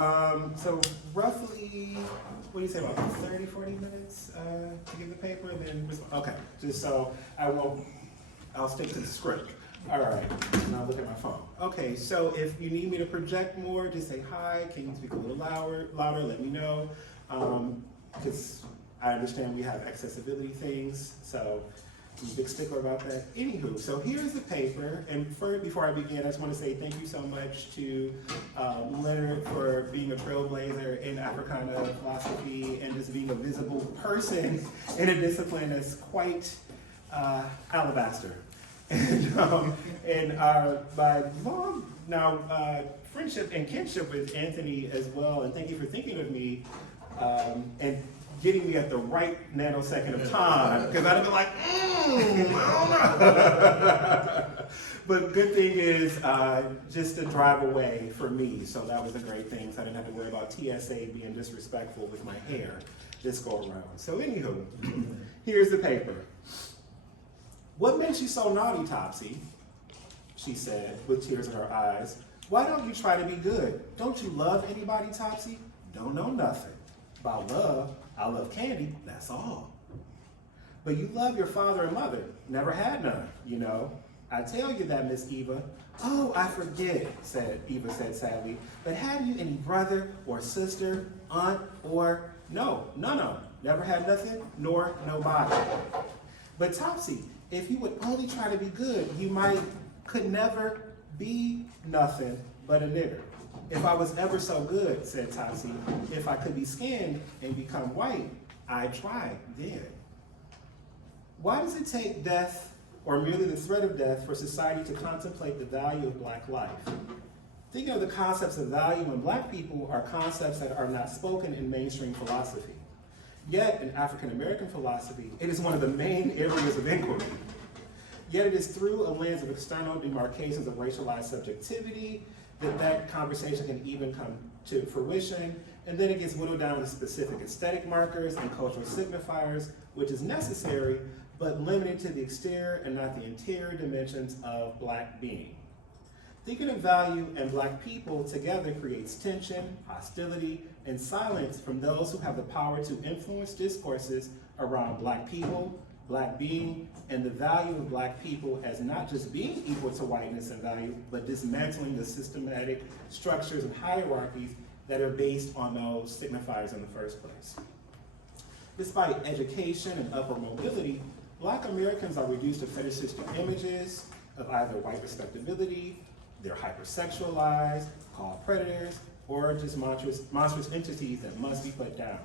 So roughly, what do you say, about 30, 40 minutes to give the paper and then respond? Okay, just so I'll stick to the script. All right, now look at my phone. Okay, so if you need me to project more, just say hi. Can you speak a little louder, let me know. Because I understand we have accessibility things, so I'm a big stickler about that. Anywho, so here's the paper, and before I begin, I just want to say thank you so much to Leonard for being a trailblazer in Africana philosophy and just being a visible person in a discipline that's quite alabaster. And by long now friendship and kinship with Anthony as well, and thank you for thinking of me and getting me at the right nanosecond of time, because I'd have been like, I don't know. But good thing is just to drive away for me, so that was a great thing, so I didn't have to worry about TSA being disrespectful with my hair this go around. So anywho, here's the paper. What makes you so naughty, Topsy? She said, with tears in her eyes. Why don't you try to be good? Don't you love anybody, Topsy? Don't know nothing. About love, I love candy, that's all. But you love your father and mother. Never had none, you know. I tell you that, Miss Eva. Oh, I forget, Eva said sadly. But have you any brother or sister, aunt, or no, never had nothing, nor nobody. But Topsy, if you would only try to be good, you could never be nothing but a nigger. If I was ever so good, said Topsy, if I could be skinned and become white, I'd try then. Why does it take death, or merely the threat of death, for society to contemplate the value of black life? Thinking of the concepts of value in black people are concepts that are not spoken in mainstream philosophy. Yet, in African American philosophy, it is one of the main areas of inquiry. Yet it is through a lens of external demarcations of racialized subjectivity that conversation can even come to fruition, and then it gets whittled down to specific aesthetic markers and cultural signifiers, which is necessary, but limited to the exterior and not the interior dimensions of black being. Thinking of value and black people together creates tension, hostility, and silence from those who have the power to influence discourses around black people, black being, and the value of black people as not just being equal to whiteness and value, but dismantling the systematic structures and hierarchies that are based on those signifiers in the first place. Despite education and upward mobility, black Americans are reduced to fetishistic images of either white respectability, they're hypersexualized, called predators, or just monstrous entities that must be put down.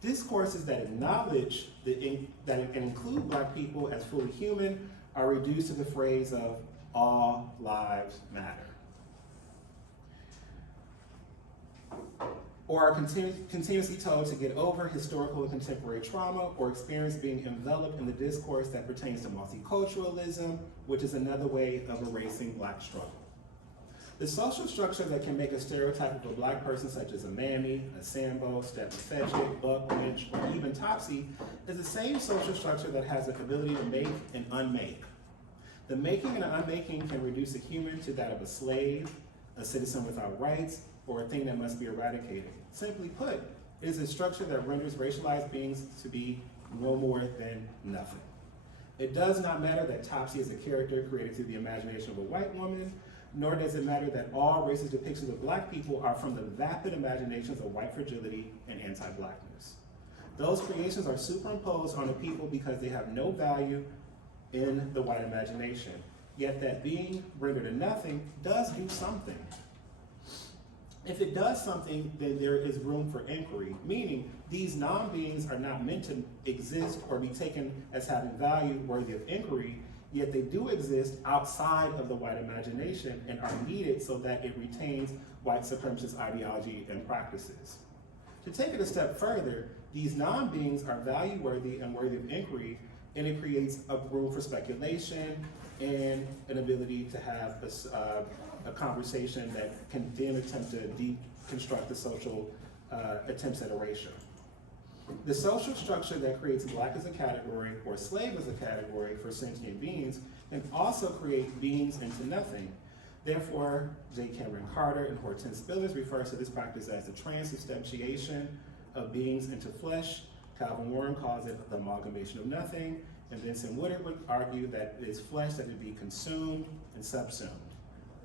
Discourses that acknowledge that include black people as fully human are reduced to the phrase of all lives matter. Or are continuously told to get over historical and contemporary trauma or experience being enveloped in the discourse that pertains to multiculturalism, which is another way of erasing black struggle. The social structure that can make a stereotype of a black person such as a mammy, a sambo, step fetchit, buck winch, or even Topsy is the same social structure that has the ability to make and unmake. The making and unmaking can reduce a human to that of a slave, a citizen without rights, or a thing that must be eradicated. Simply put, it is a structure that renders racialized beings to be no more than nothing. It does not matter that Topsy is a character created through the imagination of a white woman, nor does it matter that all racist depictions of black people are from the vapid imaginations of white fragility and anti-blackness. Those creations are superimposed on the people because they have no value in the white imagination. Yet that being rendered to nothing does do something. If it does something, then there is room for inquiry, meaning these non-beings are not meant to exist or be taken as having value worthy of inquiry, yet they do exist outside of the white imagination and are needed so that it retains white supremacist ideology and practices. To take it a step further, these non-beings are value-worthy and worthy of inquiry, and it creates a room for speculation and an ability to have a conversation that can then attempt to deconstruct the social attempts at erasure. The social structure that creates black as a category or slave as a category for sentient beings can also create beings into nothing. Therefore, J. Cameron Carter and Hortense Spillers refers to this practice as the transubstantiation of beings into flesh. Calvin Warren calls it the amalgamation of nothing, and Vincent Woodard would argue that it is flesh that would be consumed and subsumed.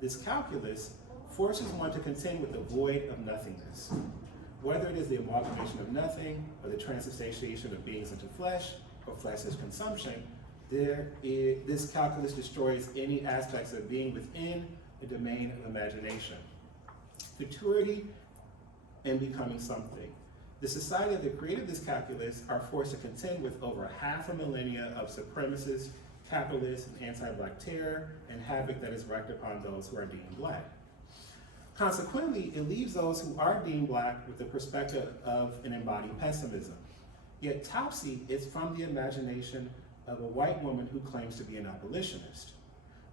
This calculus forces one to contend with the void of nothingness. Whether it is the amalgamation of nothing, or the transubstantiation of beings into flesh, or flesh as consumption, this calculus destroys any aspects of being within the domain of imagination. Futurity and becoming something. The society that created this calculus are forced to contend with over half a millennia of supremacist, capitalist, and anti-Black terror and havoc that is wreaked upon those who are deemed Black. Consequently, it leaves those who are deemed Black with the perspective of an embodied pessimism. Yet Topsy is from the imagination of a white woman who claims to be an abolitionist.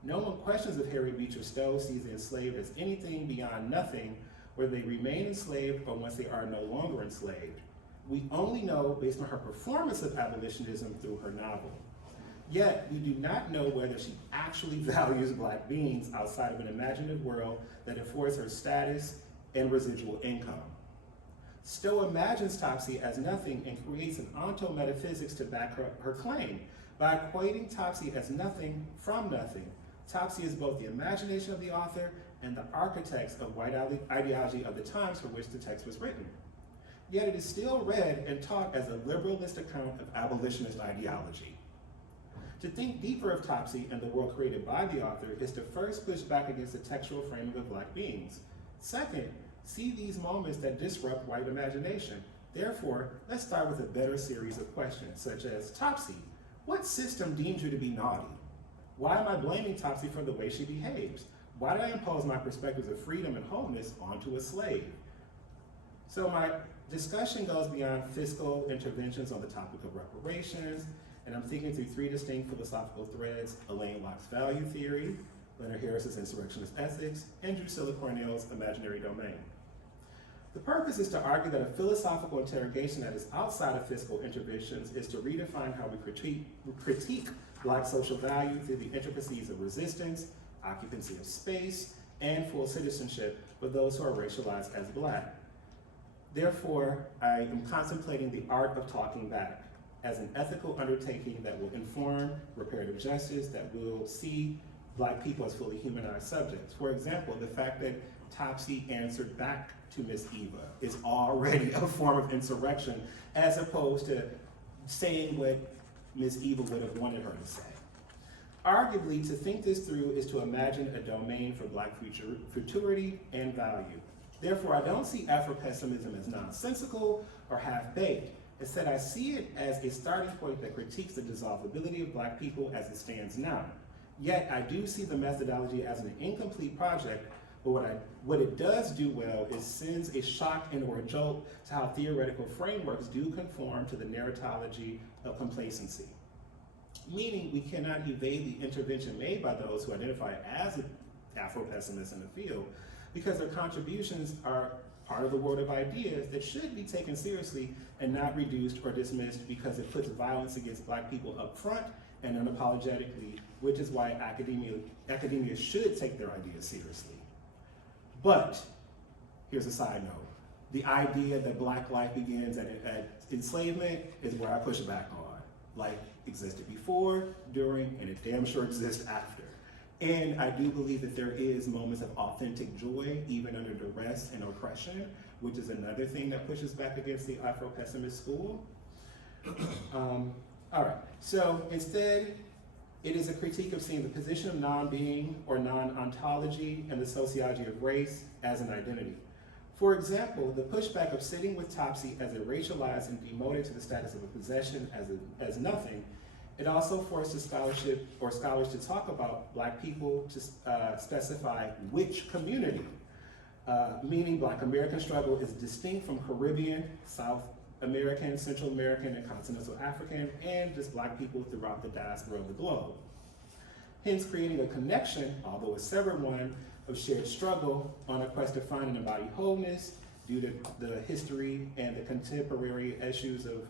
No one questions if Harriet Beecher Stowe sees the enslaved as anything beyond nothing, whether they remain enslaved or once they are no longer enslaved. We only know based on her performance of abolitionism through her novel. Yet, we do not know whether she actually values Black beings outside of an imaginative world that affords her status and residual income. Stowe imagines Topsy as nothing and creates an ontometaphysics to back her claim by equating Topsy as nothing from nothing. Topsy is both the imagination of the author and the architects of white ideology of the times for which the text was written. Yet it is still read and taught as a liberalist account of abolitionist ideology. To think deeper of Topsy and the world created by the author is to first push back against the textual framing of Black beings. Second, see these moments that disrupt white imagination. Therefore, let's start with a better series of questions, such as, Topsy, what system deems you to be naughty? Why am I blaming Topsy for the way she behaves? Why did I impose my perspectives of freedom and wholeness onto a slave? So my discussion goes beyond fiscal interventions on the topic of reparations, and I'm thinking through three distinct philosophical threads: Elaine Locke's value theory, Leonard Harris's insurrectionist ethics, and Drusilla Cornell's imaginary domain. The purpose is to argue that a philosophical interrogation that is outside of fiscal interventions is to redefine how we critique Black social value through the intricacies of resistance, occupancy of space, and full citizenship for those who are racialized as Black. Therefore, I am contemplating the art of talking back as an ethical undertaking that will inform reparative justice, that will see Black people as fully humanized subjects. For example, the fact that Topsy answered back to Miss Eva is already a form of insurrection, as opposed to saying what Miss Eva would have wanted her to say. Arguably, to think this through is to imagine a domain for Black futurity and value. Therefore, I don't see Afro-pessimism as nonsensical or half-baked. Instead, I see it as a starting point that critiques the dissolvability of Black people as it stands now. Yet, I do see the methodology as an incomplete project, but what it does do well is sends a shock and or a jolt to how theoretical frameworks do conform to the narratology of complacency. Meaning, we cannot evade the intervention made by those who identify as Afro-pessimists in the field, because their contributions are part of the world of ideas that should be taken seriously and not reduced or dismissed because it puts violence against Black people up front and unapologetically, which is why academia should take their ideas seriously. But here's a side note. The idea that Black life begins at enslavement is where I push back on. Life existed before, during, and it damn sure exists after. And I do believe that there is moments of authentic joy, even under duress and oppression, which is another thing that pushes back against the Afro-pessimist school. All right, so instead, it is a critique of seeing the position of non-being or non-ontology and the sociology of race as an identity. For example, the pushback of sitting with Topsy as a racialized and demoted to the status of a possession as nothing, it also forces scholarship or scholars to talk about Black people to specify which community, meaning Black American struggle is distinct from Caribbean, South American, Central American, and Continental African, and just Black people throughout the diaspora of the globe. Hence creating a connection, although a severed one, of shared struggle on a quest to find an embodied wholeness due to the history and the contemporary issues of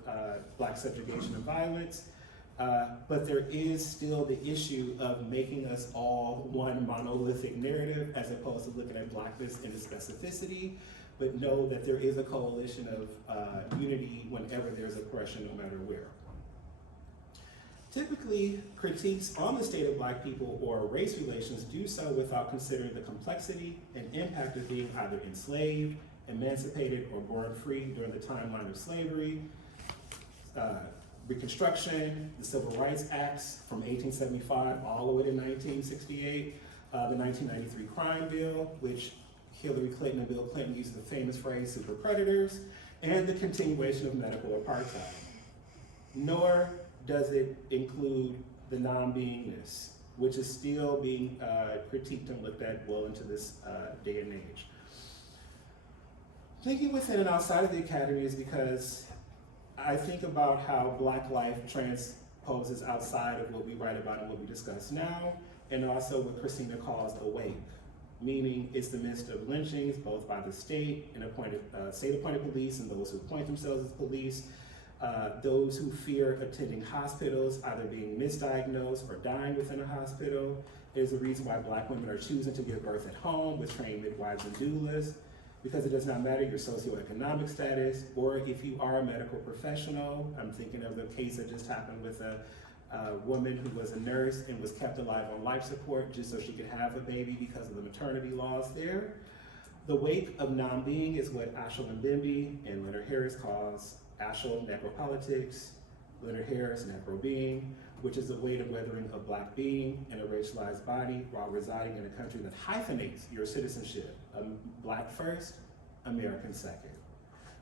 Black subjugation and violence, But there is still the issue of making us all one monolithic narrative as opposed to looking at Blackness in the specificity, but know that there is a coalition of unity whenever there's oppression, no matter where. Typically, critiques on the state of Black people or race relations do so without considering the complexity and impact of being either enslaved, emancipated, or born free during the timeline of slavery, Reconstruction, the Civil Rights Acts from 1875 all the way to 1968, the 1993 Crime Bill, which Hillary Clinton and Bill Clinton used the famous phrase super predators, and the continuation of medical apartheid. Nor does it include the non-beingness, which is still being critiqued and looked at well into this day and age. Thinking within and outside of the academy is because I think about how Black life transposes outside of what we write about and what we discuss now, and also what Christina calls awake, meaning it's the midst of lynchings, both by the state and state-appointed police and those who appoint themselves as police, those who fear attending hospitals, either being misdiagnosed or dying within a hospital. There's a reason why Black women are choosing to give birth at home with trained midwives and doulas, because it does not matter your socioeconomic status, or if you are a medical professional. I'm thinking of the case that just happened with a woman who was a nurse and was kept alive on life support just so she could have a baby because of the maternity laws there. The wake of non-being is what Ashel Mbembe and Leonard Harris calls Ashel necropolitics, Leonard Harris necro-being, which is the weight of weathering a Black being in a racialized body while residing in a country that hyphenates your citizenship, Black first, American second.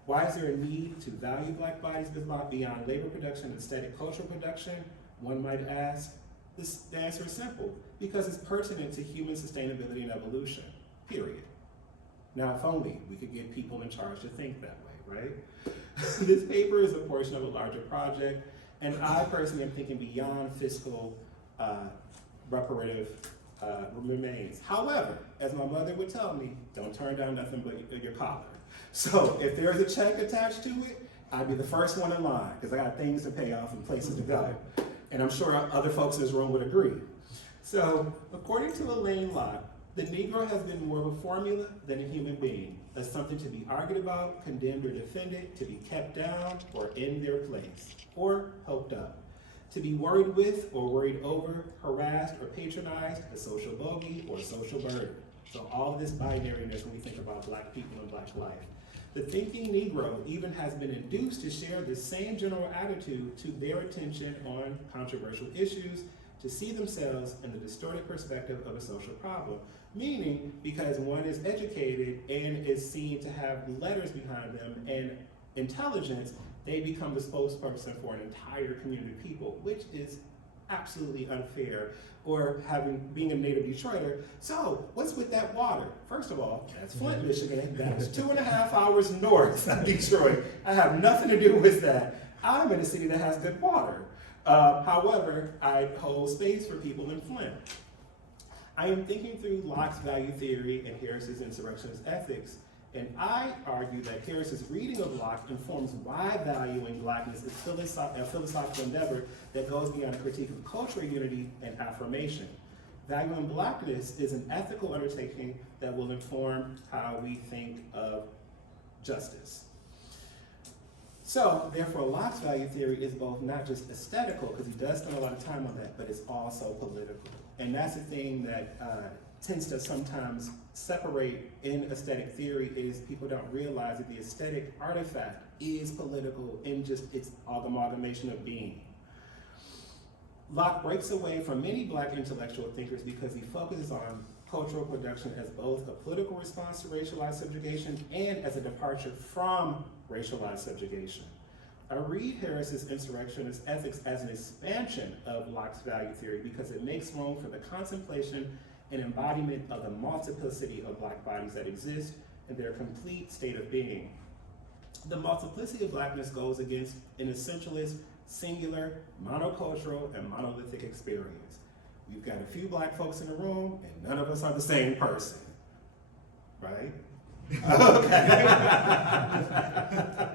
Why is there a need to value Black bodies beyond labor production and aesthetic cultural production? One might ask. The answer is simple, because it's pertinent to human sustainability and evolution, period. Now, if only we could get people in charge to think that way, right? This paper is a portion of a larger project, and I personally am thinking beyond fiscal reparative remains. However, as my mother would tell me, don't turn down nothing but your collar. So if there's a check attached to it, I'd be the first one in line, because I got things to pay off and places to go. And I'm sure other folks in this room would agree. So according to Elaine Locke, the Negro has been more of a formula than a human being, as something to be argued about, condemned, or defended, to be kept down or in their place, or helped up, to be worried with or worried over, harassed or patronized, a social bogey or a social burden. So all of this binariness when we think about Black people and Black life. The thinking Negro even has been induced to share the same general attitude to their attention on controversial issues, to see themselves in the distorted perspective of a social problem. Meaning, because one is educated and is seen to have letters behind them and intelligence, they become the spokesperson for an entire community of people, which is absolutely unfair. Or being a native Detroiter, so what's with that water? First of all, that's Flint, Michigan. That is 2.5 hours north of Detroit. I have nothing to do with that. I'm in a city that has good water. However, I hold space for people in Flint. I am thinking through Locke's value theory and Harris's insurrectionist ethics, and I argue that Harris's reading of Locke informs why valuing Blackness is a philosophical endeavor that goes beyond a critique of cultural unity and affirmation. Valuing Blackness is an ethical undertaking that will inform how we think of justice. So, therefore, Locke's value theory is both not just aesthetical, because he does spend a lot of time on that, but it's also political. And that's the thing that tends to sometimes separate in aesthetic theory, is people don't realize that the aesthetic artifact is political in just its amalgamation of being. Locke breaks away from many Black intellectual thinkers because he focuses on cultural production as both a political response to racialized subjugation and as a departure from racialized subjugation. I read Harris's insurrectionist ethics as an expansion of Locke's value theory because it makes room for the contemplation and embodiment of the multiplicity of Black bodies that exist in their complete state of being. The multiplicity of Blackness goes against an essentialist, singular, monocultural, and monolithic experience. We've got a few Black folks in the room, and none of us are the same person, right? Okay.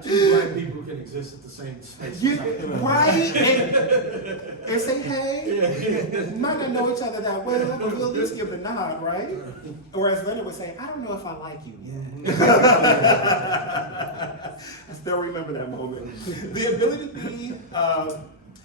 Two Black people can exist. exist at the same space. Right? And say, hey, might not know each other that well, but we'll at least give the nod, right? Or as Leonard would say, I don't know if I like you yet. I still remember that moment. The ability to be,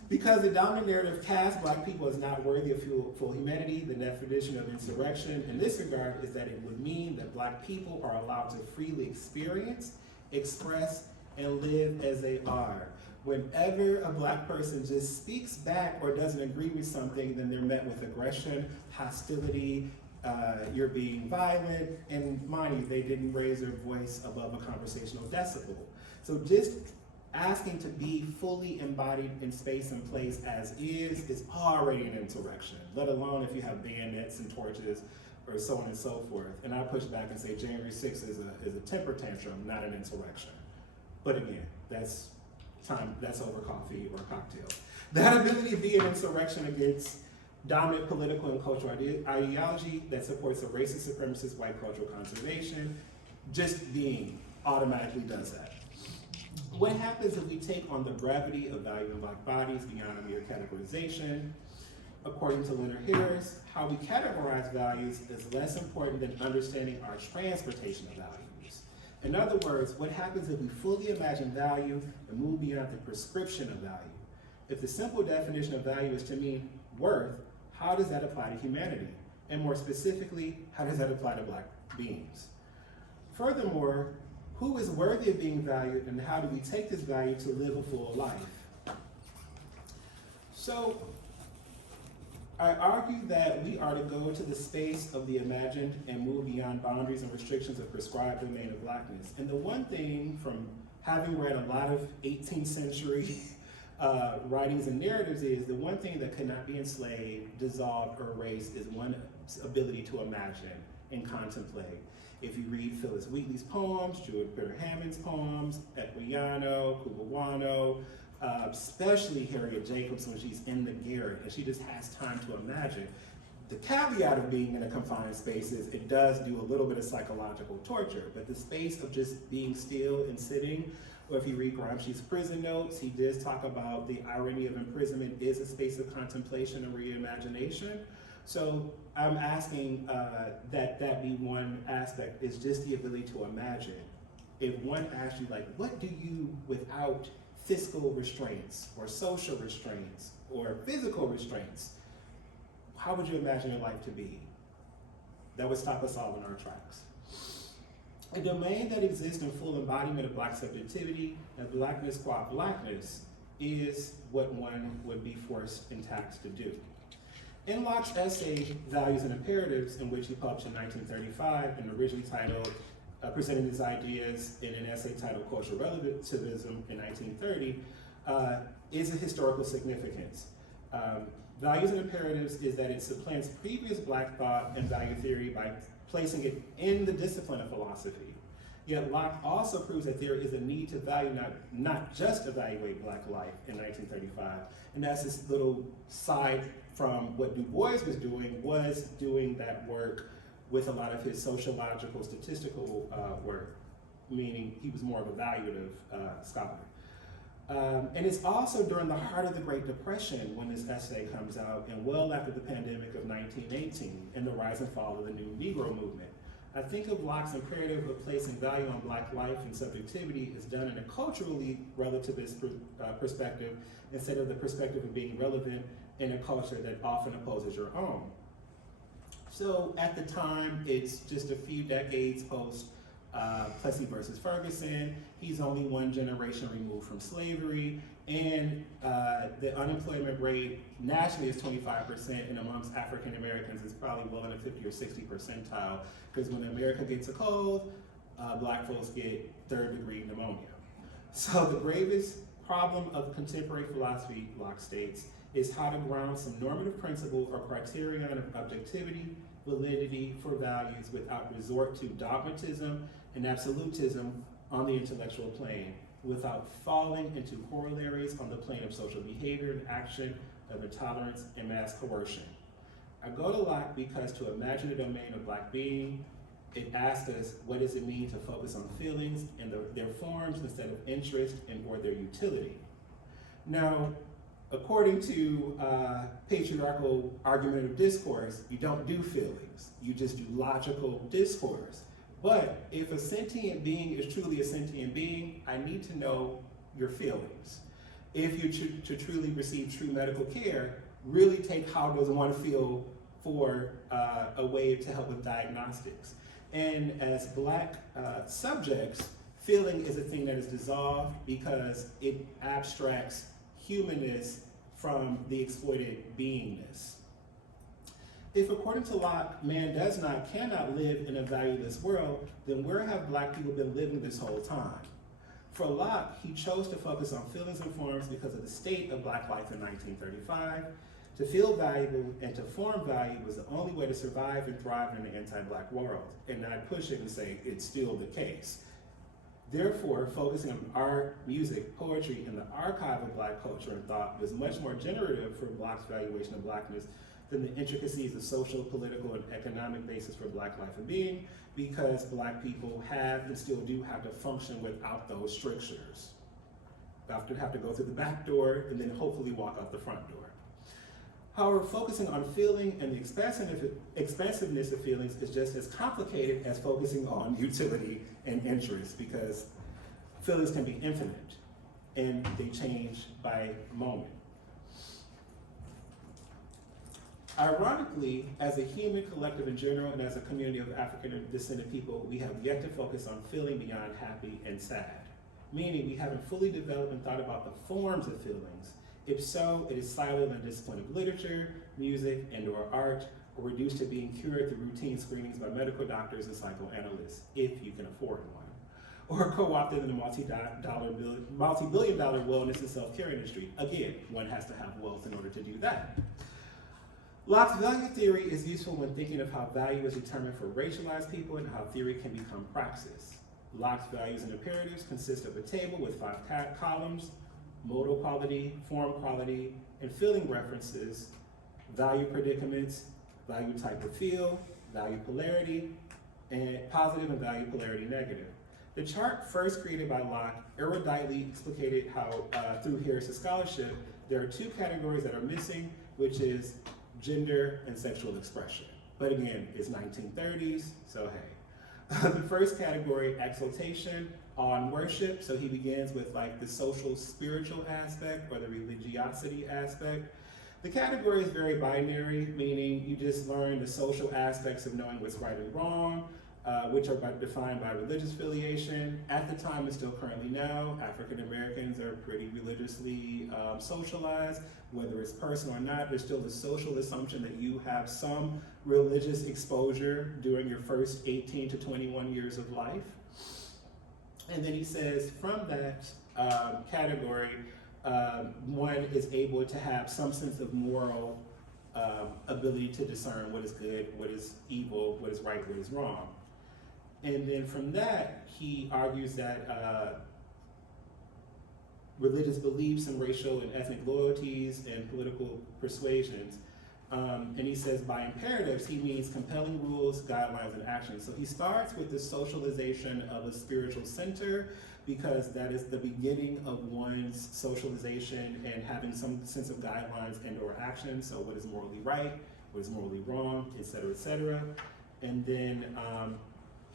because the dominant narrative casts Black people as not worthy of full humanity, the definition of insurrection in this regard is that it would mean that Black people are allowed to freely experience, express, and live as they are. Whenever a Black person just speaks back or doesn't agree with something, then they're met with aggression, hostility, you're being violent, and mind you, they didn't raise their voice above a conversational decibel. So just asking to be fully embodied in space and place as is already an insurrection, let alone if you have bayonets and torches or so on and so forth. And I push back and say January 6th is a temper tantrum, not an insurrection. But again, that's over coffee or cocktail. That ability to be an insurrection against dominant political and cultural ideology that supports a racist, supremacist, white cultural conservation, just being automatically does that. What happens if we take on the gravity of valuing Black bodies beyond a mere categorization? According to Leonard Harris, how we categorize values is less important than understanding our transportation of values. In other words, what happens if we fully imagine value and move beyond the prescription of value? If the simple definition of value is to mean worth, how does that apply to humanity? And more specifically, how does that apply to Black beings? Furthermore, who is worthy of being valued, and how do we take this value to live a full life? So, I argue that we are to go to the space of the imagined and move beyond boundaries and restrictions of prescribed domain of Blackness. And the one thing from having read a lot of 18th century writings and narratives is the one thing that could not be enslaved, dissolved, or erased is one's ability to imagine and contemplate. If you read Phyllis Wheatley's poems, Judith Bitter Hammond's poems, Equiano, Kubawano, especially Harriet Jacobs when she's in the garret and she just has time to imagine. The caveat of being in a confined space is it does do a little bit of psychological torture, but the space of just being still and sitting, or if you read Gramsci's prison notes, he does talk about the irony of imprisonment is a space of contemplation and reimagination. So I'm asking that be one aspect, is just the ability to imagine. If one asks you, like, what do you, without fiscal restraints or social restraints or physical restraints, how would you imagine your life to be? That would stop us all in our tracks. A domain that exists in full embodiment of Black subjectivity and Blackness qua Blackness is what one would be forced and taxed to do. In Locke's essay, Values and Imperatives, in which he published in 1935 and originally titled, presenting his ideas in an essay titled Cultural Relativism in 1930, is a historical significance. Values and Imperatives is that it supplants previous Black thought and value theory by placing it in the discipline of philosophy. Yet Locke also proves that there is a need to value, not just evaluate Black life in 1935. And that's this little side from what Du Bois was doing that work with a lot of his sociological, statistical work, meaning he was more of a evaluative scholar. And it's also during the heart of the Great Depression when this essay comes out, and well after the pandemic of 1918 and the rise and fall of the New Negro movement. I think of Locke's imperative of placing value on Black life and subjectivity is done in a culturally relativist perspective instead of the perspective of being relevant in a culture that often opposes your own. So at the time, it's just a few decades post Plessy versus Ferguson. He's only one generation removed from slavery, and the unemployment rate nationally is 25%, and amongst African Americans it's probably well in the 50 or 60 percentile, because when America gets a cold, Black folks get third-degree pneumonia. So the gravest problem of contemporary philosophy, Locke states, is how to ground some normative principle or criterion of objectivity, validity for values without resort to dogmatism and absolutism on the intellectual plane, without falling into corollaries on the plane of social behavior and action, of intolerance and mass coercion. I go to Locke because to imagine a domain of Black being It asks us, what does it mean to focus on feelings and their forms instead of interest and or their utility? Now, according to patriarchal argumentative discourse, you don't do feelings, you just do logical discourse. But if a sentient being is truly a sentient being, I need to know your feelings. If you're to truly receive true medical care, really take how does one feel for a way to help with diagnostics. And as Black subjects, feeling is a thing that is dissolved because it abstracts humanness from the exploited beingness. If, according to Locke, man cannot live in a valueless world, then where have Black people been living this whole time? For Locke, he chose to focus on feelings and forms because of the state of Black life in 1935. To feel valuable and to form value was the only way to survive and thrive in an anti-Black world. And I push it and say it's still the case. Therefore, focusing on art, music, poetry, and the archive of Black culture and thought was much more generative for Black's valuation of Blackness than the intricacies of social, political, and economic basis for Black life and being, because Black people have and still do have to function without those strictures. They often have to go through the back door and then hopefully walk out the front door. However, focusing on feeling and the expansiveness of feelings is just as complicated as focusing on utility and interest, because feelings can be infinite and they change by moment. Ironically, as a human collective in general and as a community of African descended people, we have yet to focus on feeling beyond happy and sad, meaning we haven't fully developed and thought about the forms of feelings. If so, it is siloed in the discipline of literature, music, and/or art, or reduced to being cured through routine screenings by medical doctors and psychoanalysts, if you can afford one, or co-opted in the multi-billion dollar wellness and self-care industry. Again, one has to have wealth in order to do that. Locke's value theory is useful when thinking of how value is determined for racialized people and how theory can become praxis. Locke's values and imperatives consist of a table with 5 columns: modal quality, form quality, and feeling references, value predicaments, value type of feel, value polarity, and positive and value polarity negative. The chart, first created by Locke, eruditely explicated how, through Harris's scholarship, there are 2 categories that are missing, which is gender and sexual expression. But again, it's 1930s, so hey. The first category, exaltation, on worship, so he begins with like the social spiritual aspect or the religiosity aspect. The category is very binary, meaning you just learn the social aspects of knowing what's right and wrong, which are defined by religious affiliation. At the time and still currently now, African Americans are pretty religiously socialized. Whether it's personal or not, there's still the social assumption that you have some religious exposure during your first 18 to 21 years of life. And then he says, from that category, one is able to have some sense of moral ability to discern what is good, what is evil, what is right, what is wrong. And then from that, he argues that religious beliefs and racial and ethnic loyalties and political persuasions. And he says by imperatives, he means compelling rules, guidelines, and actions. So he starts with the socialization of a spiritual center, because that is the beginning of one's socialization and having some sense of guidelines and or actions. So what is morally right, what is morally wrong, et cetera, et cetera. And then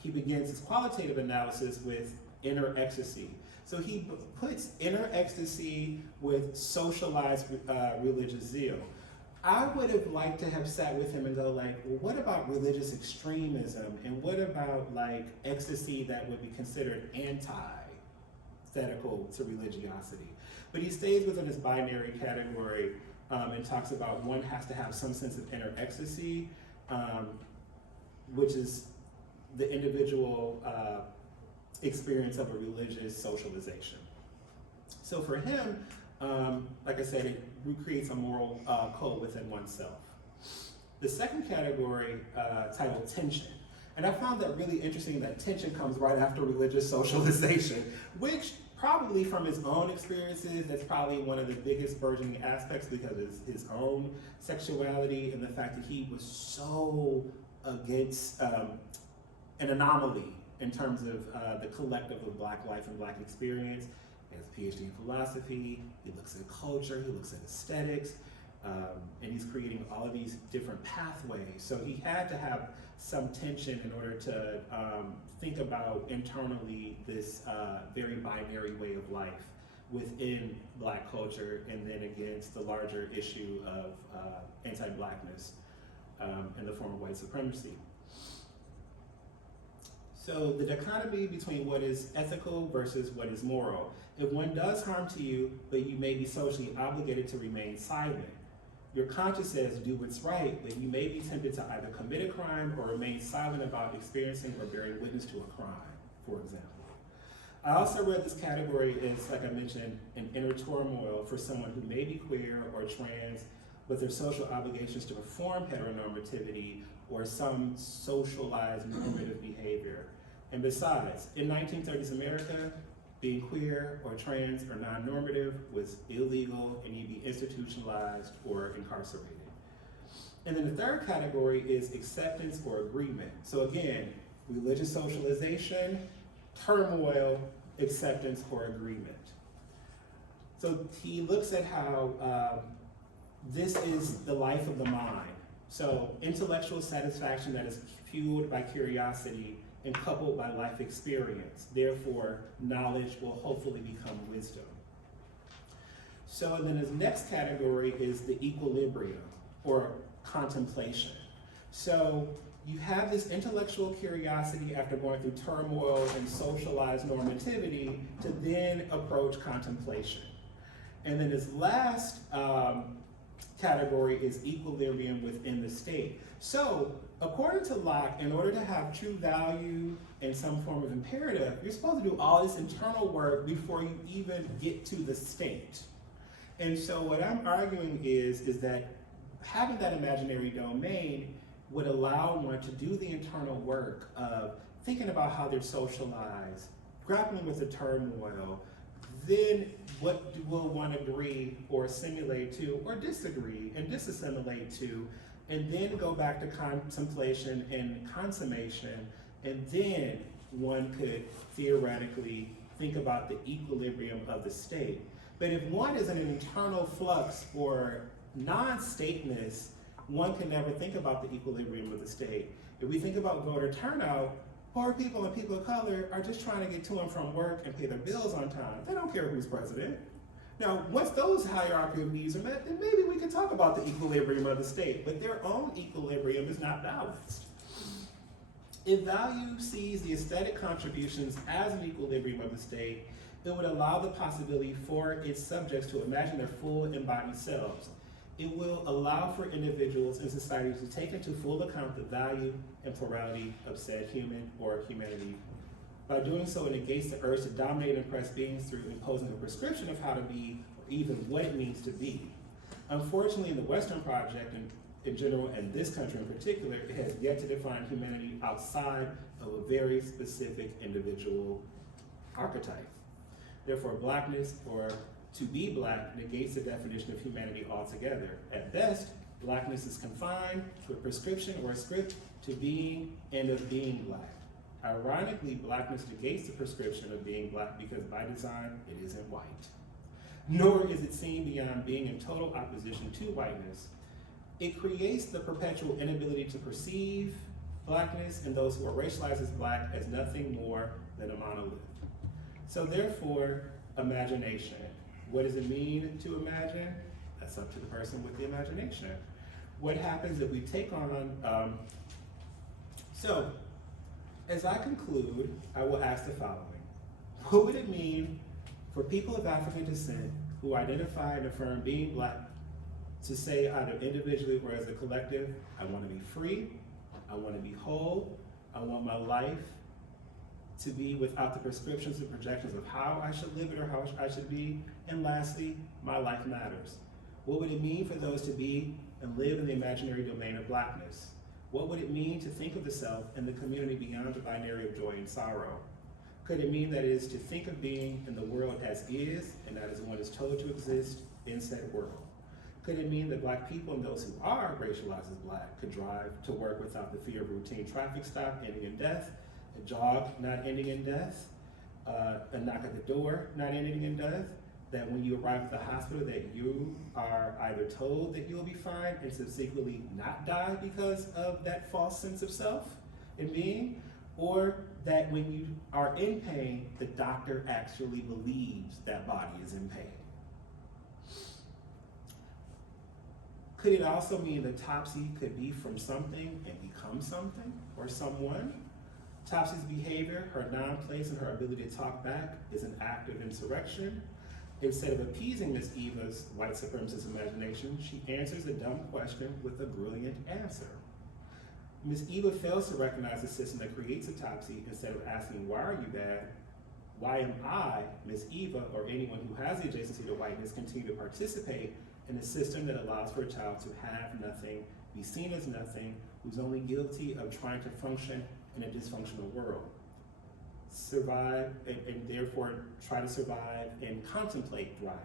he begins his qualitative analysis with inner ecstasy. So he puts inner ecstasy with socialized religious zeal. I would have liked to have sat with him and go like, well, what about religious extremism? And what about like ecstasy that would be considered antithetical to religiosity? But he stays within this binary category and talks about one has to have some sense of inner ecstasy, which is the individual experience of a religious socialization. So for him, like I said, it recreates a moral code within oneself. The second category, titled tension. And I found that really interesting that tension comes right after religious socialization, which probably from his own experiences, that's probably one of the biggest burgeoning aspects, because of his own sexuality and the fact that he was so against an anomaly in terms of the collective of Black life and Black experience. He has a PhD in philosophy, he looks at culture, he looks at aesthetics, and he's creating all of these different pathways. So he had to have some tension in order to think about internally this very binary way of life within Black culture, and then against the larger issue of anti-Blackness in the form of white supremacy. So the dichotomy between what is ethical versus what is moral. If one does harm to you, but you may be socially obligated to remain silent, your conscience says do what's right, but you may be tempted to either commit a crime or remain silent about experiencing or bearing witness to a crime, for example. I also read this category as, like I mentioned, an inner turmoil for someone who may be queer or trans, but their social obligations to perform heteronormativity or some socialized normative behavior. And besides, in 1930s America, being queer or trans or non-normative was illegal and you'd be institutionalized or incarcerated. And then the third category is acceptance or agreement. So again, religious socialization, turmoil, acceptance or agreement. So he looks at how this is the life of the mind. So intellectual satisfaction that is fueled by curiosity and coupled by life experience. Therefore, knowledge will hopefully become wisdom. So then his next category is the equilibrium or contemplation. So you have this intellectual curiosity after going through turmoil and socialized normativity to then approach contemplation. And then his last category is equilibrium within the state. So according to Locke, in order to have true value and some form of imperative, you're supposed to do all this internal work before you even get to the state. And so what I'm arguing is that having that imaginary domain would allow one to do the internal work of thinking about how they're socialized, grappling with the turmoil, then what will one agree or assimilate to or disagree and disassimilate to, and then go back to contemplation and consummation, and then one could theoretically think about the equilibrium of the state. But if one is in an internal flux or non-stateness, one can never think about the equilibrium of the state. If we think about voter turnout, poor people and people of color are just trying to get to and from work and pay their bills on time. They don't care who's president. Now, once those hierarchical needs are met, then maybe we can talk about the equilibrium of the state, but their own equilibrium is not balanced. If value sees the aesthetic contributions as an equilibrium of the state, it would allow the possibility for its subjects to imagine their full embodied selves. It will allow for individuals and societies to take into full account the value and plurality of said human or humanity. By doing so, it negates the urge to dominate and oppress beings through imposing a prescription of how to be, or even what it means to be. Unfortunately, in the Western project in general, and this country in particular, it has yet to define humanity outside of a very specific individual archetype. Therefore, Blackness, or to be Black, negates the definition of humanity altogether. At best, Blackness is confined to a prescription or a script to being and of being Black. Ironically, Blackness negates the prescription of being Black because by design, it isn't white. Nor is it seen beyond being in total opposition to whiteness. It creates the perpetual inability to perceive Blackness and those who are racialized as Black as nothing more than a monolith. So therefore, imagination. What does it mean to imagine? That's up to the person with the imagination. What happens if we take on, so as I conclude, I will ask the following. What would it mean for people of African descent who identify and affirm being Black to say either individually or as a collective, I want to be free, I want to be whole, I want my life to be without the prescriptions and projections of how I should live it or how I should be, and lastly, my life matters. What would it mean for those to be and live in the imaginary domain of Blackness? What would it mean to think of the self and the community beyond the binary of joy and sorrow? Could it mean that it is to think of being in the world as is, and that is one is told to exist in said world? Could it mean that Black people and those who are racialized as Black could drive to work without the fear of routine traffic stop ending in death, a jog not ending in death, a knock at the door not ending in death, that when you arrive at the hospital that you are either told that you'll be fine and subsequently not die because of that false sense of self and being, or that when you are in pain, the doctor actually believes that body is in pain. Could it also mean that Topsy could be from something and become something or someone? Topsy's behavior, her non-place, and her ability to talk back is an act of insurrection. Instead of appeasing Miss Eva's white supremacist imagination, she answers the dumb question with a brilliant answer. Miss Eva fails to recognize the system that creates a Topsy. Instead of asking, why are you bad? Why am I, Miss Eva, or anyone who has the adjacency to whiteness, continue to participate in a system that allows for a child to have nothing, be seen as nothing, who's only guilty of trying to function in a dysfunctional world? Survive, and therefore try to survive and contemplate thriving.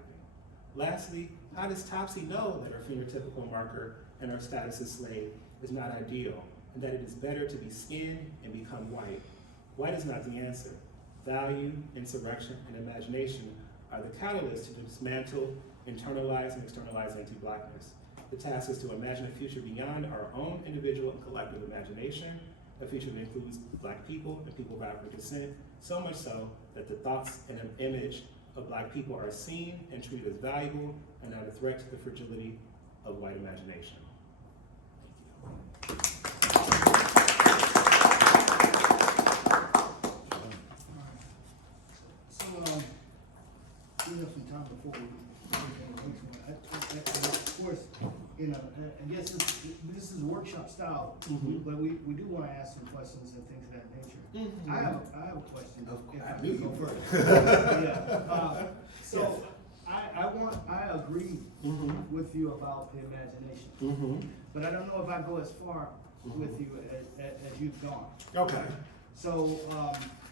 Lastly, how does Topsy know that her phenotypical marker and her status as slave is not ideal, and that it is better to be skinned and become white? White is not the answer. Value, insurrection, and imagination are the catalyst to dismantle, internalize, and externalize anti-Blackness. The task is to imagine a future beyond our own individual and collective imagination, a future that includes Black people and people of African descent, so much so that the thoughts and an image of Black people are seen and treated as valuable and not a threat to the fragility of white imagination. We have some time before we of course, I guess this is workshop style, but we do want to ask some questions and things of that nature. I have a question. If I knew could you go would. first. Yeah. So I agree with you about the imagination, but I don't know if I go as far with you as you've gone. Okay. So,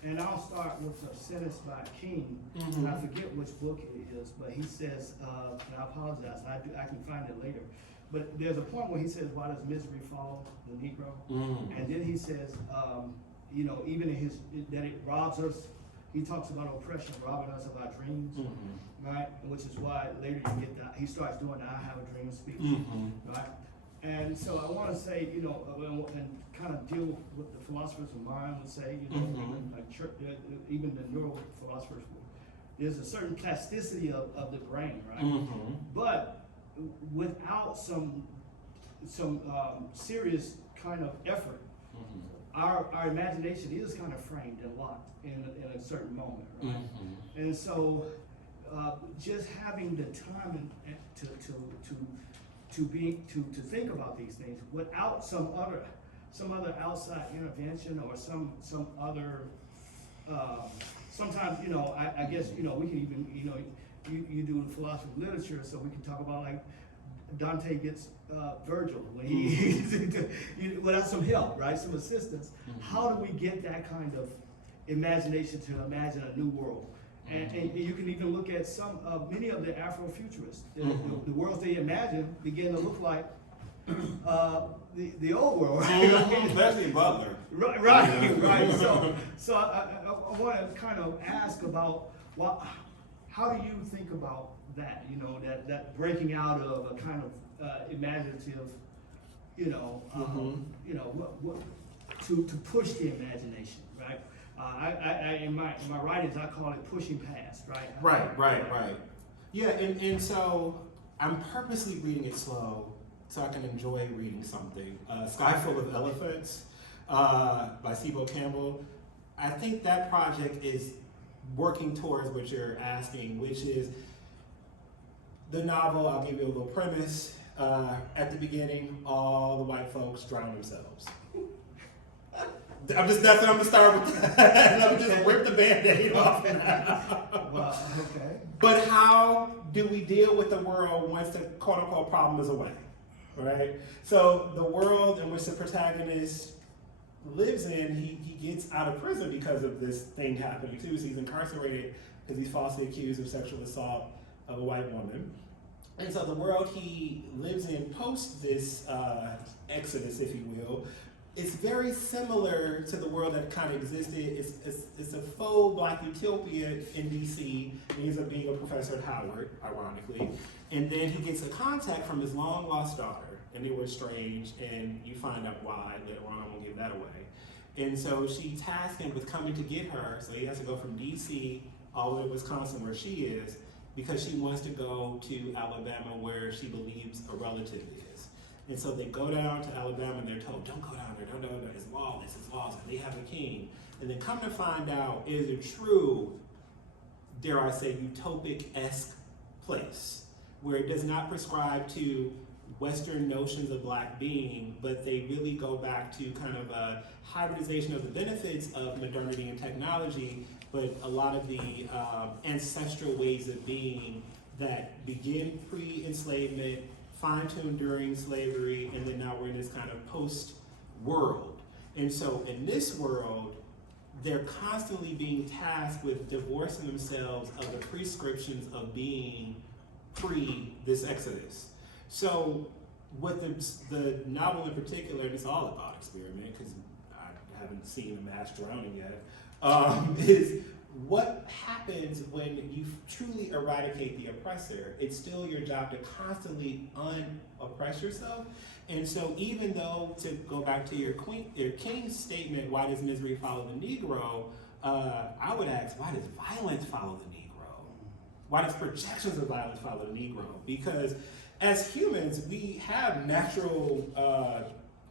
and I'll start with a sentence by King, and I forget which book it is, but he says, and I apologize, I can find it later, but there's a point where he says, why does misery follow the Negro? And then he says, you know, even in that it robs us, he talks about oppression, robbing us of our dreams, right? Which is why later you get that, he starts doing the I have a dream speech, right? And so I want to say, you know, and kind of deal with the philosophers of mind would say, you know, even the neuro philosophers, there's a certain plasticity of the brain, right? But without some serious kind of effort, our imagination is kind of framed and locked in a certain moment, right? And so just having the time to think about these things without some other outside intervention or some other sometimes, you know, I guess, you know, we can even, you know, you do the philosophy of literature, so we can talk about like Dante gets Virgil when he without some help, right, some assistance. How do we get that kind of imagination to imagine a new world? And you can even look at many of the Afrofuturists. The worlds they imagine begin to look like the old world, right? Especially Butler. Right. So I want to kind of ask about how do you think about that? You know, that breaking out of a kind of imaginative, you know, what to push the imagination, right? In my writings, I call it pushing past, right? Right. Yeah, and I'm purposely reading it slow so I can enjoy reading something. Sky Full of Elephants by Sibo Campbell. I think that project is working towards what you're asking, which is the novel. I'll give you a little premise. At the beginning, all the white folks drown themselves. That's what I'm gonna start with. I'm just rip the Band-Aid off. Well, okay. But how do we deal with the world once the quote unquote problem is away? Right? So the world in which the protagonist lives in, he gets out of prison because of this thing happening too. So he's incarcerated because he's falsely accused of sexual assault of a white woman. And so the world he lives in post this exodus, if you will, it's very similar to the world that kind of existed. It's a faux black utopia in DC. He ends up being a professor at Howard, ironically. And then he gets a contact from his long lost daughter, and they were estranged, and you find out why later on. I won't give that away. And so she tasked him with coming to get her, so he has to go from DC all the way to Wisconsin where she is, because she wants to go to Alabama where she believes a relative is. And so they go down to Alabama and they're told, don't go down there, don't go down there, it's lawless, and they have a king. And then come to find out, it is a true, dare I say, utopic-esque place, where it does not prescribe to Western notions of black being, but they really go back to kind of a hybridization of the benefits of modernity and technology, but a lot of the ancestral ways of being that begin pre-enslavement, fine-tuned during slavery, and then now we're in this kind of post-world. And so in this world, they're constantly being tasked with divorcing themselves of the prescriptions of being pre this exodus. So what the novel in particular, and it's all a thought experiment because I haven't seen a mass drowning yet, is what happens when you truly eradicate the oppressor. It's still your job to constantly unoppress yourself. And so even though, to go back to your King's statement, why does misery follow the Negro? I would ask, why does violence follow the Negro? Why does projections of violence follow the Negro? Because as humans, we have natural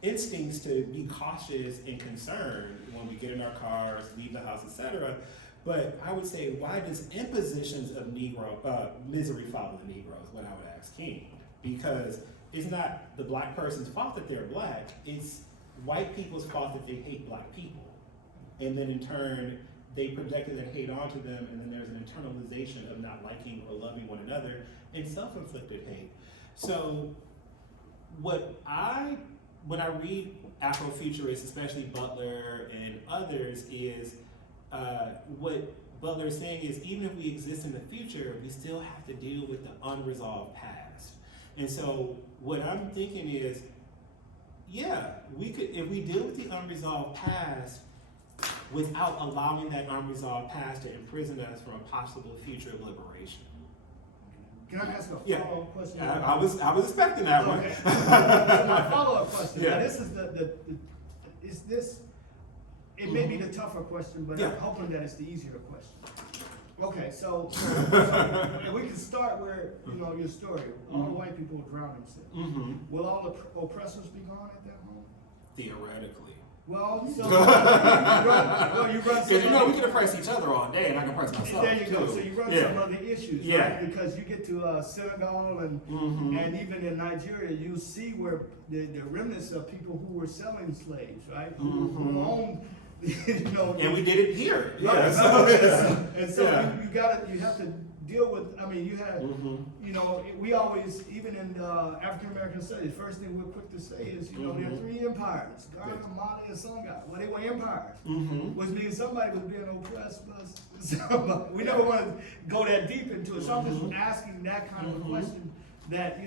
instincts to be cautious and concerned when we get in our cars, leave the house, etc. But I would say, why does impositions of misery follow the Negro is what I would ask King. Because it's not the black person's fault that they're black, it's white people's fault that they hate black people. And then in turn, they projected that hate onto them, and then there's an internalization of not liking or loving one another and self-inflicted hate. So when I read Afrofuturists, especially Butler and others, is what Butler is saying is even if we exist in the future, we still have to deal with the unresolved past. And so what I'm thinking is, yeah, we could, if we deal with the unresolved past without allowing that unresolved past to imprison us from a possible future of liberation. Can I ask a follow-up question? I was expecting that one. Okay. So my follow-up question. Yeah. Now this is it may be the tougher question, but I'm hoping that it's the easier question. Okay, so and we can start where, your story. All the white people drown themselves. Will all the oppressors be gone at that moment? Theoretically. Well, so you run Because we can oppress each other all day, and I can oppress myself. There you go. So you run some other issues, right? Because you get to Senegal and even in Nigeria, you see where the remnants of people who were selling slaves, right? Who owned, and we did it here. Right. And so you have to deal with. I mean, you had, we always, even in African American studies, first thing we're quick to say is, there are three empires: Ghana, Mali, and Songhai. Well, they were empires, which means somebody was being oppressed. We never want to go that deep into it. So I'm just asking that kind of a question. That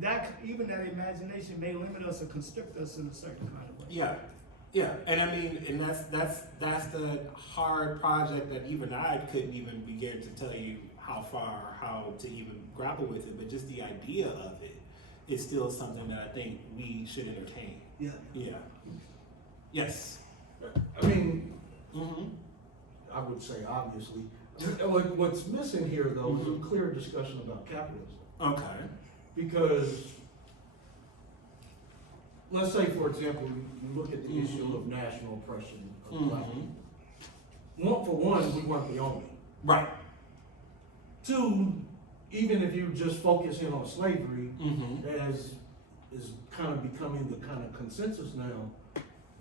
that even that imagination may limit us or constrict us in a certain kind of way. Yeah, and I mean, and that's the hard project that even I couldn't even begin to tell you how to even grapple with it, but just the idea of it is still something that I think we should entertain. Yeah. Yes. I mean, I would say obviously. What's missing here though is a clear discussion about capitalism. Okay. Because let's say, for example, you look at the issue of national oppression of black people. For one, we weren't the only. Right. Two, even if you just focus in on slavery, as is kind of becoming the kind of consensus now,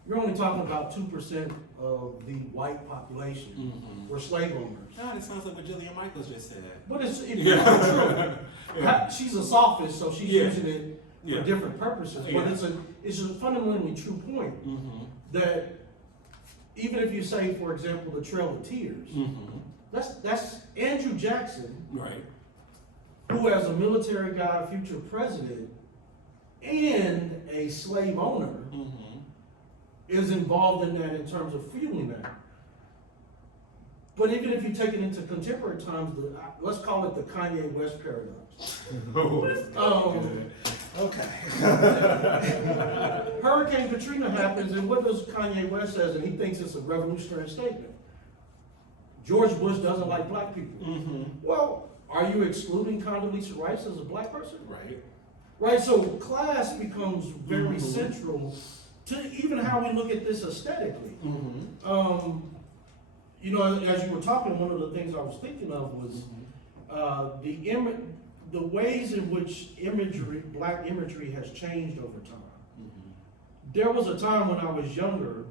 you're only talking about 2% of the white population were slave owners. God, it sounds like what Jillian Michaels just said. But it's not true. She's a sophist, so she's using it for different purposes. But it's a fundamentally true point that even if you say, for example, the Trail of Tears, that's Andrew Jackson, right, who as a military guy, future president, and a slave owner, is involved in that in terms of fueling that. But even if you take it into contemporary times, let's call it the Kanye West paradox. Okay. Hurricane Katrina happens, and what does Kanye West says? And he thinks it's a revolutionary statement. George Bush doesn't like black people. Mm-hmm. Well, are you excluding Condoleezza Rice as a black person? Right. Right, so class becomes very central to even how we look at this aesthetically. You know, as you were talking, one of the things I was thinking of was the ways in which black imagery has changed over time. There was a time when I was younger,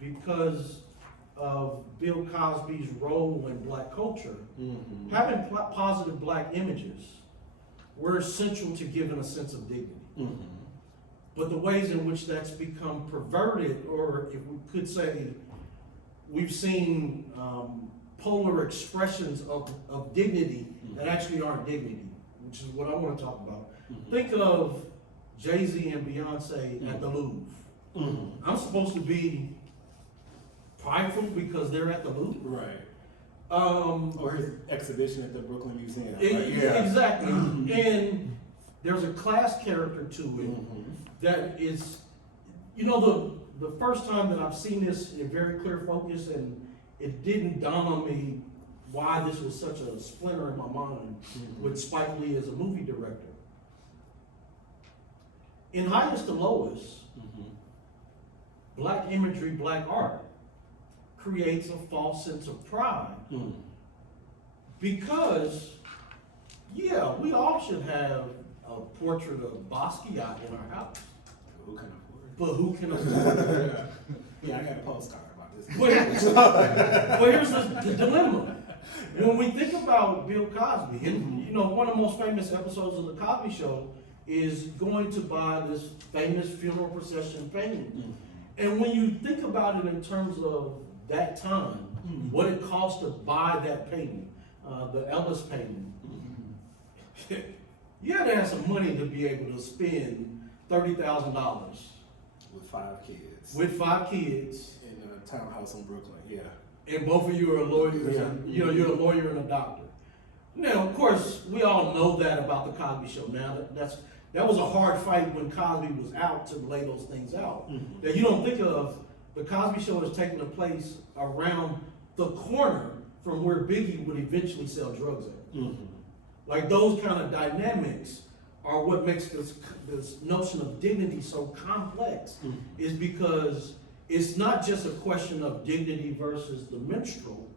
because of Bill Cosby's role in black culture, having positive black images were essential to giving a sense of dignity. But the ways in which that's become perverted, or if we could say, we've seen polar expressions of dignity that actually aren't dignity, which is what I want to talk about. Think of Jay-Z and Beyonce at the Louvre. I'm supposed to be prideful because they're at the Louvre. Right. Or his exhibition at the Brooklyn Museum. Exactly. And there's a class character to it that is, you know, the first time that I've seen this in very clear focus, and it didn't dawn on me why this was such a splinter in my mind with Spike Lee as a movie director. In Highest to Lowest, black imagery, black art creates a false sense of pride. Because, yeah, we all should have a portrait of Basquiat in our house. Who can afford it? But who can afford it? Yeah, I got a postcard about this. But here's the dilemma. When we think about Bill Cosby, and you know, one of the most famous episodes of The Cosby Show is going to buy this famous funeral procession painting. And when you think about it in terms of that time, what it cost to buy that painting, the Ellis painting, you had to have some money to be able to spend $30,000 With 5 kids. with 5 kids. In a townhouse in Brooklyn, yeah. And both of you are lawyers, and, you know, you're a lawyer and a doctor. Now, of course, we all know that about the Cosby Show. Now, that was a hard fight when Cosby was out to lay those things out. That you don't think of, the Cosby Show is taking place around the corner from where Biggie would eventually sell drugs at. Like those kind of dynamics are what makes this notion of dignity so complex, is because it's not just a question of dignity versus the minstrel.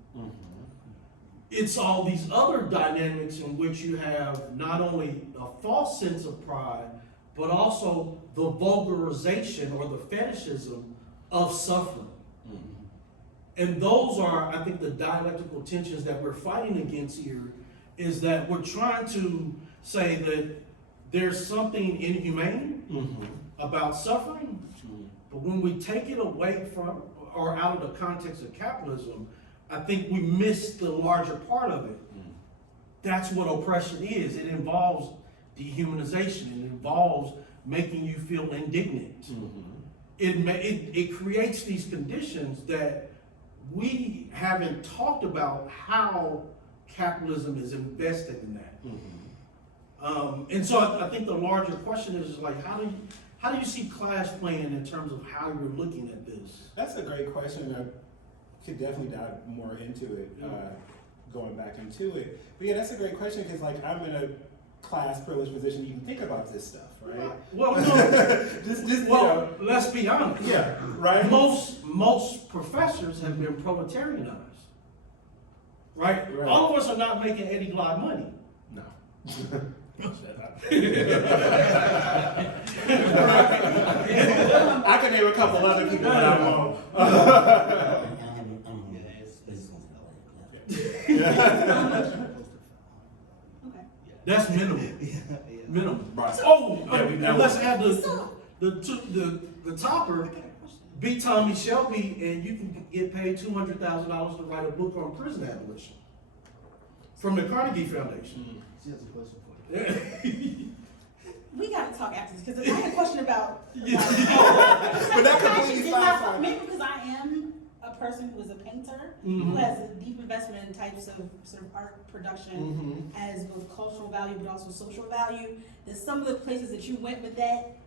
It's all these other dynamics in which you have not only a false sense of pride, but also the vulgarization or the fetishism of suffering. And those are, I think, the dialectical tensions that we're fighting against here, is that we're trying to say that there's something inhumane about suffering, but when we take it away from or out of the context of capitalism, I think we miss the larger part of it. That's what oppression is. It involves dehumanization. It involves making you feel indignant. It creates these conditions that we haven't talked about how capitalism is invested in that. And so I think the larger question is like, how do you see class playing in terms of how you're looking at this? That's a great question. I could definitely dive more into it, going back into it. But yeah, that's a great question, because like I'm in a class privileged position to even think about this stuff, right? Well, no. You Well, know. let's be honest. Yeah, right? Most professors have been proletarianized, right? All of us are not making Eddie Glide money. No. I can name a couple other people that I won't. That's minimum. Minimum. Right. Oh, Yeah, we and know. let's add the topper. Beat Tommy Shelby, and you can get paid $200,000 to write a book on prison abolition from the Carnegie Foundation. She has a question for you. We gotta talk after this, because I had a question about. But that completely Did fine. not- Maybe because I am a person who is a painter, who has a deep investment in types of sort of art production as both cultural value but also social value, that some of the places that you went with that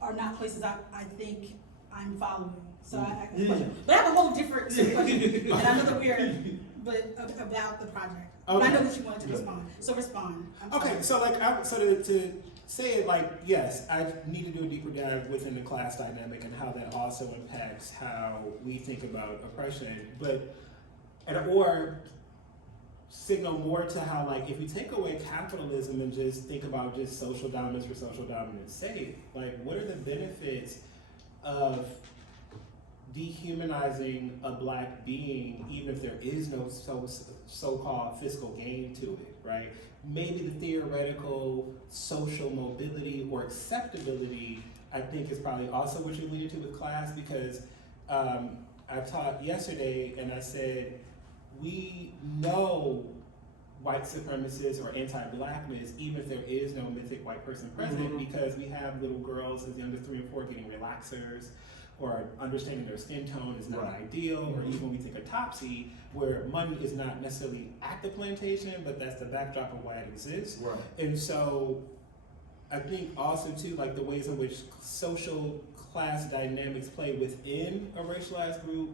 are not places I think I'm following. So I have a question. But I have a whole different sort of question, and I know that about the project. But I know that you wanted to respond, so respond. I'm sorry. Okay, so like, to say it like, yes, I need to do a deeper dive within the class dynamic and how that also impacts how we think about oppression, or signal more to how, like, if you take away capitalism and just think about just social dominance for social dominance sake, like, what are the benefits of dehumanizing a black being, even if there is no so-called fiscal gain to it, right? Maybe the theoretical social mobility or acceptability, I think, is probably also what you alluded to with class, because I taught yesterday and I said, we know white supremacists or anti-blackness, even if there is no mythic white person present, because we have little girls as young as 3 and 4 getting relaxers, or understanding their skin tone is not ideal, or even when we think of Topsy, where money is not necessarily at the plantation, but that's the backdrop of why it exists. Right. And so I think also too, like the ways in which social class dynamics play within a racialized group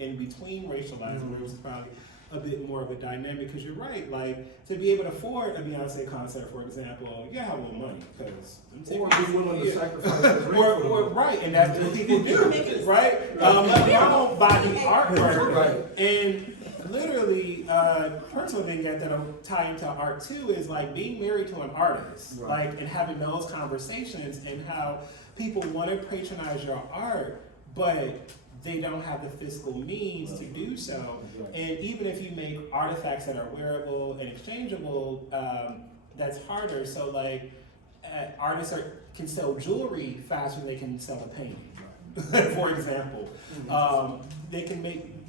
and between racialized groups is probably a bit more of a dynamic, because you're right, like, to be able to afford a Beyonce concert, for example, you gotta have a little money, because or be willing to sacrifice or right, and that's what people do, right? I don't buy the artwork, right? And literally, personal vignette that I'm tying into art too is like being married to an artist, like, and having those conversations, and how people want to patronize your art, but they don't have the fiscal means to do so. And even if you make artifacts that are wearable and exchangeable, that's harder. So like, artists can sell jewelry faster than they can sell a painting, for example.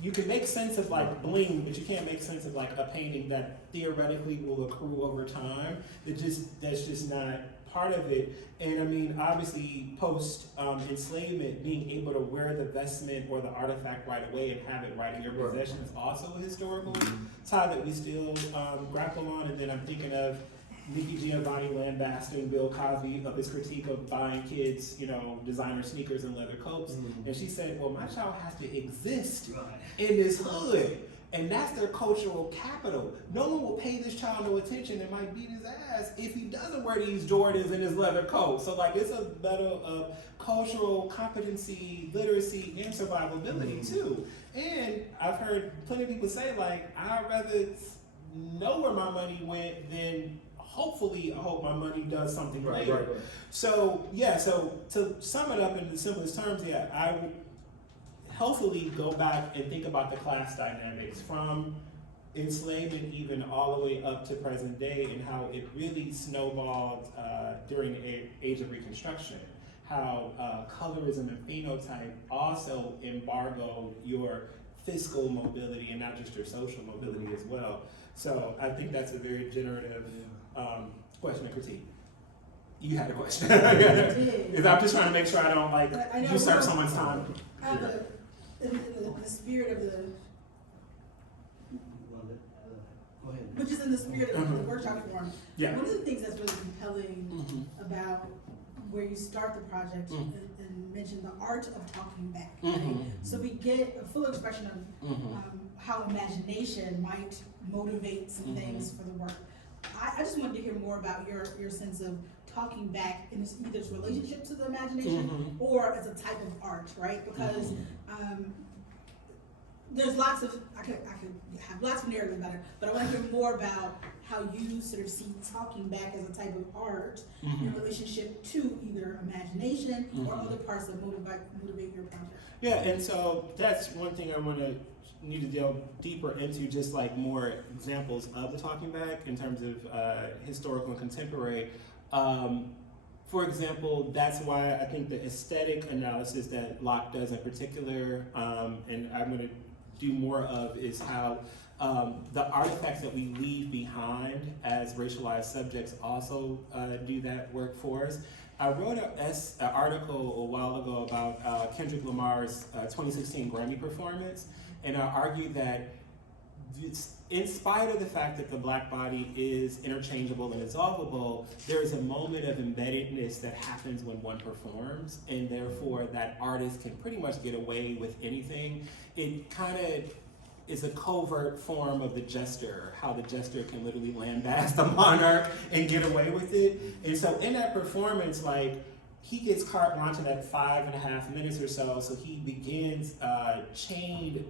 You can make sense of like bling, but you can't make sense of like a painting that theoretically will accrue over time. That's just not part of it. And I mean, obviously, post enslavement, being able to wear the vestment or the artifact right away and have it right in your possession is also a historical tie that we still grapple on. And then I'm thinking of Nikki Giovanni lambasting Bill Cosby of his critique of buying kids, designer sneakers and leather coats. And she said, well, my child has to exist in this hood. And that's their cultural capital. No one will pay this child no attention and might beat his ass if he doesn't wear these Jordans and his leather coat. So like, it's a battle of cultural competency, literacy, and survivability too. And I've heard plenty of people say like, I'd rather know where my money went than hopefully I hope my money does something later. Right. So yeah, so to sum it up in the simplest terms, I would hopefully go back and think about the class dynamics from enslavement even all the way up to present day, and how it really snowballed during the age of Reconstruction. How colorism and phenotype also embargoed your fiscal mobility and not just your social mobility as well. So I think that's a very generative question and critique. You had a question. I'm just trying to make sure I don't usurp someone's time. In the spirit of the, which is in the spirit of the workshop form, one of the things that's really compelling about where you start the project and mention the art of talking back. Right? So we get a full expression of how imagination might motivate some things for the work. I just wanted to hear more about your sense of talking back in either its relationship to the imagination or as a type of art, right? Because there's lots of, I could have lots of narrative about it, but I want to hear more about how you sort of see talking back as a type of art in relationship to either imagination or other parts that motivate your project. Yeah, and so that's one thing I need to delve deeper into, just like more examples of the talking back in terms of historical and contemporary. For example, that's why I think the aesthetic analysis that Locke does in particular, and I'm going to do more of, is how the artifacts that we leave behind as racialized subjects also do that work for us. I wrote an article a while ago about Kendrick Lamar's 2016 Grammy performance, and I argued that in spite of the fact that the Black body is interchangeable and dissolvable, there is a moment of embeddedness that happens when one performs, and therefore that artist can pretty much get away with anything. It kind of is a covert form of the jester, how the jester can literally lambast the monarch and get away with it. And so in that performance, like, he gets carte blanche in that 5.5 minutes or so he begins chained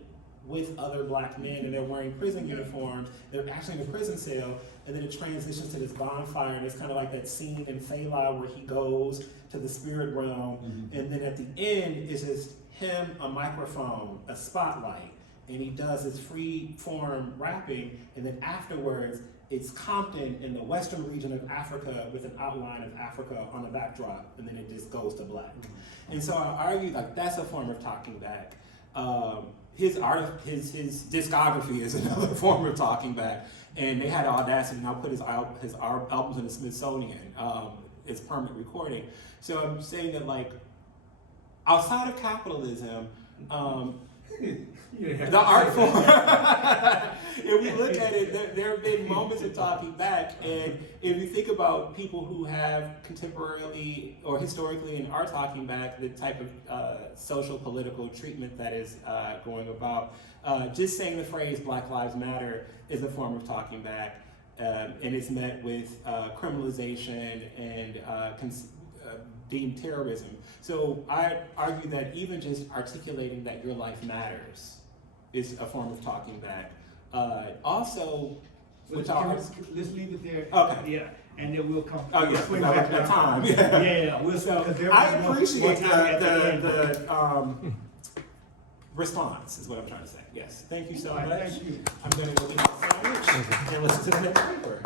with other Black men, and they're wearing prison uniforms. They're actually in a prison cell, and then it transitions to this bonfire, and it's kind of like that scene in Fela where he goes to the spirit realm, and then at the end it's just him, a microphone, a spotlight, and he does his free form rapping, and then afterwards it's Compton in the western region of Africa with an outline of Africa on the backdrop, and then it just goes to black. And so I argue like that's a form of talking back. His discography is another form of talking back, and they had the audacity to now put his albums in the Smithsonian. It's permanent recording. So I'm saying that, like, outside of capitalism, the art form, if we look at it, there have been moments of talking back, and if you think about people who have contemporarily or historically in art talking back, the type of social political treatment that is going about, just saying the phrase Black Lives Matter is a form of talking back, and it's met with criminalization and deemed terrorism. So I argue that even just articulating that your life matters is a form of talking back. Also, let's leave it there. Okay. Yeah, and then we'll come. Oh yeah, swing we back got around. time. Yeah, we'll. So because I everybody appreciate wants more time at the end. the response is what I'm trying to say. Yes, thank you so All right, much. thank you. I'm going to go eat my sandwich and listen to the next paper.